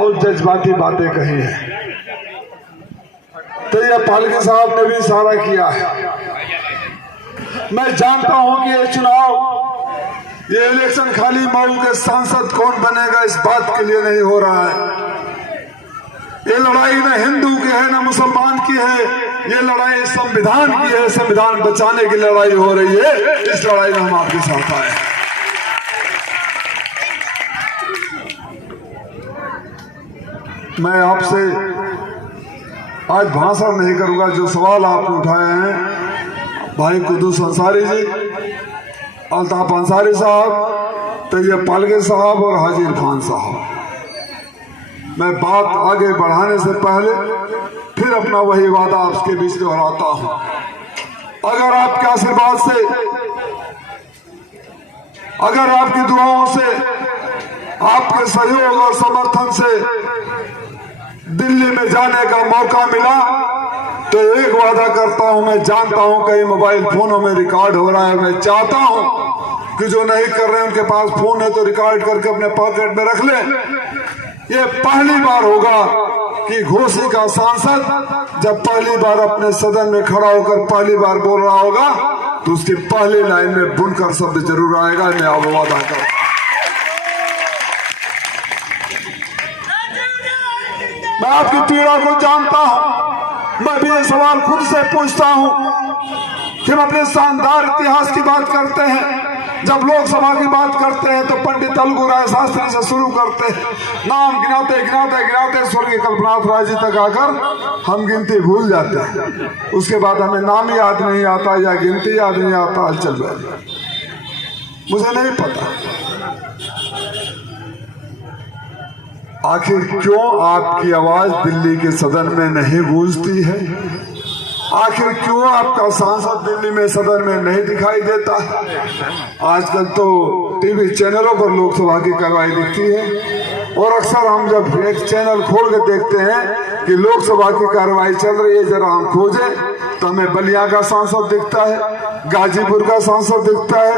बहुत जज्बाती बातें कही हैं, तो ये पालके साहब ने भी इशारा किया है। मैं जानता हूं कि ये चुनाव, ये इलेक्शन खाली मऊ के सांसद कौन बनेगा इस बात के लिए नहीं हो रहा है। ये लड़ाई न हिंदू की है न मुसलमान की है, ये लड़ाई संविधान की है। संविधान बचाने की लड़ाई हो रही है। इस लड़ाई में हम आपके साथ आए। मैं आपसे आज भाषण नहीं करूंगा। जो सवाल आपने उठाए हैं भाई कुद्दूस अंसारी जी, अल्ताफ अंसारी साहब, तैयब पालके साहब और हाजी इरफान साहब, मैं बात आगे बढ़ाने से पहले फिर अपना वही वादा आपके बीच दोहराता हूं। अगर आपके आशीर्वाद से, अगर आपकी दुआओं से, आपके सहयोग और समर्थन से दिल्ली में जाने का मौका मिला तो एक वादा करता हूं। मैं जानता हूं कई मोबाइल फोनों में रिकॉर्ड हो रहा है। मैं चाहता हूं कि जो नहीं कर रहे उनके पास फोन है तो रिकॉर्ड करके अपने पॉकेट में रख लें। ये पहली बार होगा कि घोसी का सांसद जब पहली बार अपने सदन में खड़ा होकर पहली बार बोल रहा होगा तो उसकी पहली लाइन में बुनकर शब्द जरूर आएगा। मैं आप वादा कर, मैं आपकी पीड़ा को जानता हूं। मैं भी ये सवाल खुद से पूछता हूं कि हम अपने शानदार इतिहास की बात करते हैं। जब लोकसभा की बात करते हैं तो पंडित अलगू राय शास्त्री से शुरू करते हैं। नाम गिनाते गिनाते गिनाते स्वर्गीय कल्पनाथ राय जी तक आकर हम गिनती भूल जाते हैं। उसके बाद हमें नाम याद नहीं आता या गिनती याद नहीं आता। चल रहा मुझे नहीं पता आखिर क्यों आपकी आवाज दिल्ली के सदन में नहीं गूंजती है। आखिर क्यों आपका सांसद दिल्ली में सदन में नहीं दिखाई देता है। आजकल तो टीवी चैनलों पर लोकसभा की कार्रवाई दिखती है और अक्सर हम जब एक चैनल खोल के देखते हैं कि लोकसभा की कार्रवाई चल रही है, जरा हम खोजें तो हमें बलिया का सांसद दिखता है, गाजीपुर का सांसद दिखता है,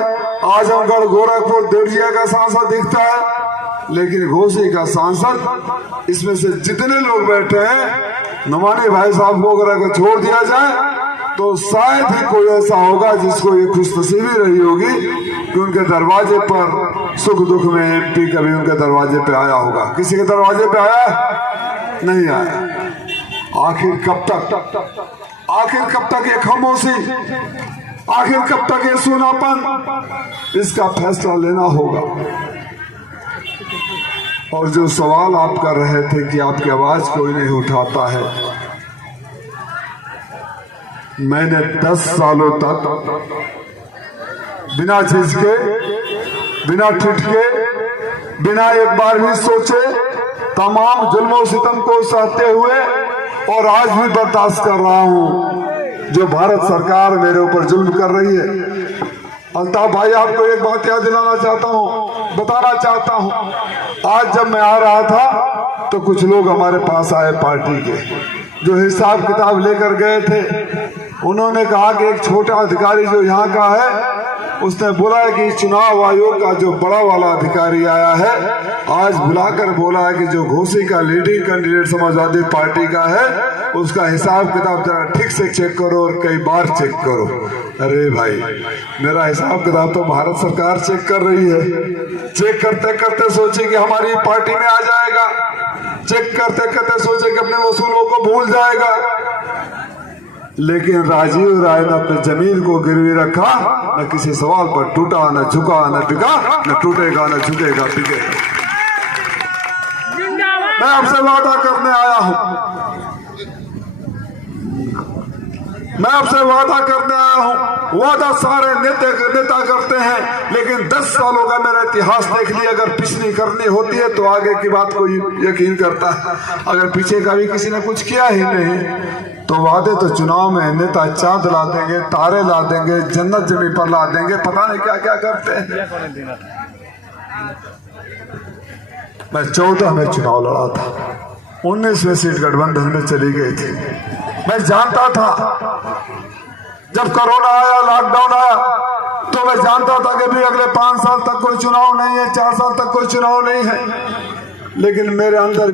आजमगढ़ गोरखपुर देवरिया का सांसद दिखता है, लेकिन घोसी का सांसद, इसमें से जितने लोग बैठे हैं नुमानी भाई साहब को अगर को छोड़ दिया जाए तो शायद ही कोई ऐसा होगा जिसको ये खुशनसीबी रही होगी कि उनके दरवाजे पर सुख दुख में एमपी कभी उनके दरवाजे पे आया होगा। किसी के दरवाजे पे आया नहीं आया। आखिर कब तक ये खामोशी, आखिर कब तक ये सूनापन, इसका फैसला लेना होगा। और जो सवाल आप कर रहे थे कि आपकी आवाज कोई नहीं उठाता है, मैंने 10 सालों तक बिना झिझके, बिना ठिठके, बिना एक बार भी सोचे तमाम जुल्मों सितम को सहते हुए और आज भी बर्दाश्त कर रहा हूं जो भारत सरकार मेरे ऊपर जुल्म कर रही है। अल्ताफ भाई, आपको एक बात याद दिलाना चाहता हूं, बताना चाहता हूं। आज जब मैं आ रहा था तो कुछ लोग हमारे पास आए पार्टी के, जो हिसाब किताब लेकर गए थे। उन्होंने कहा कि एक छोटा अधिकारी जो यहाँ का है उसने बोला है कि चुनाव आयोग का जो बड़ा वाला अधिकारी आया है आज बुलाकर बोला है कि जो घोसी का लीडिंग कैंडिडेट समाजवादी पार्टी का है उसका हिसाब किताब जरा ठीक से चेक करो और कई बार चेक करो। अरे भाई, मेरा हिसाब किताब तो भारत सरकार चेक कर रही है। चेक करते करते सोचे कि हमारी पार्टी में आ जाएगा, चेक करते करते सोचे कि अपने वसूलों को भूल जाएगा। लेकिन राजीव राय ने अपने जमीन को गिरवी रखा, न किसी सवाल पर टूटा, न झुका, न बिका, न टूटेगा, न झुकेगा, बिकेगा। मैं आपसे वादा करने आया हूं, मैं आपसे वादा करने आया हूं। वादा सारे नेता करते हैं, लेकिन 10 सालों का मेरा इतिहास देख लिया। अगर पिछली करनी होती है तो आगे की बात को यकीन करता है। अगर पीछे का भी किसी ने कुछ किया ही नहीं तो वादे तो चुनाव में नेता चांद ला देंगे, तारे ला देंगे, जन्नत जमीन पर ला देंगे, पता नहीं क्या क्या करते हैं। मैं 14 में चुनाव लड़ा था, 19 सीट गठबंधन में चली गई थी। मैं जानता था जब कोरोना आया, लॉकडाउन आया, तो मैं जानता था कि भी अगले 5 साल तक कोई चुनाव नहीं है, 4 साल तक कोई चुनाव नहीं है। लेकिन मेरे अंदर